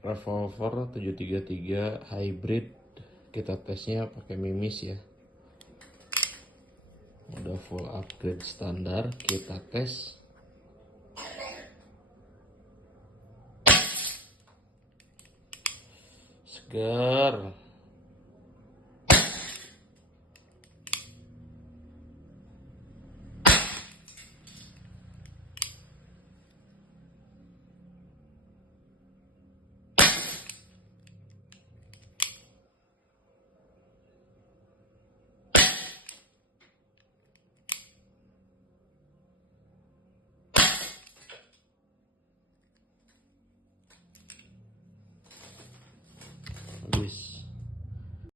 revolver 733 hybrid. Kita tesnya pakai mimis ya. Udah full upgrade standar, kita tes. Segar.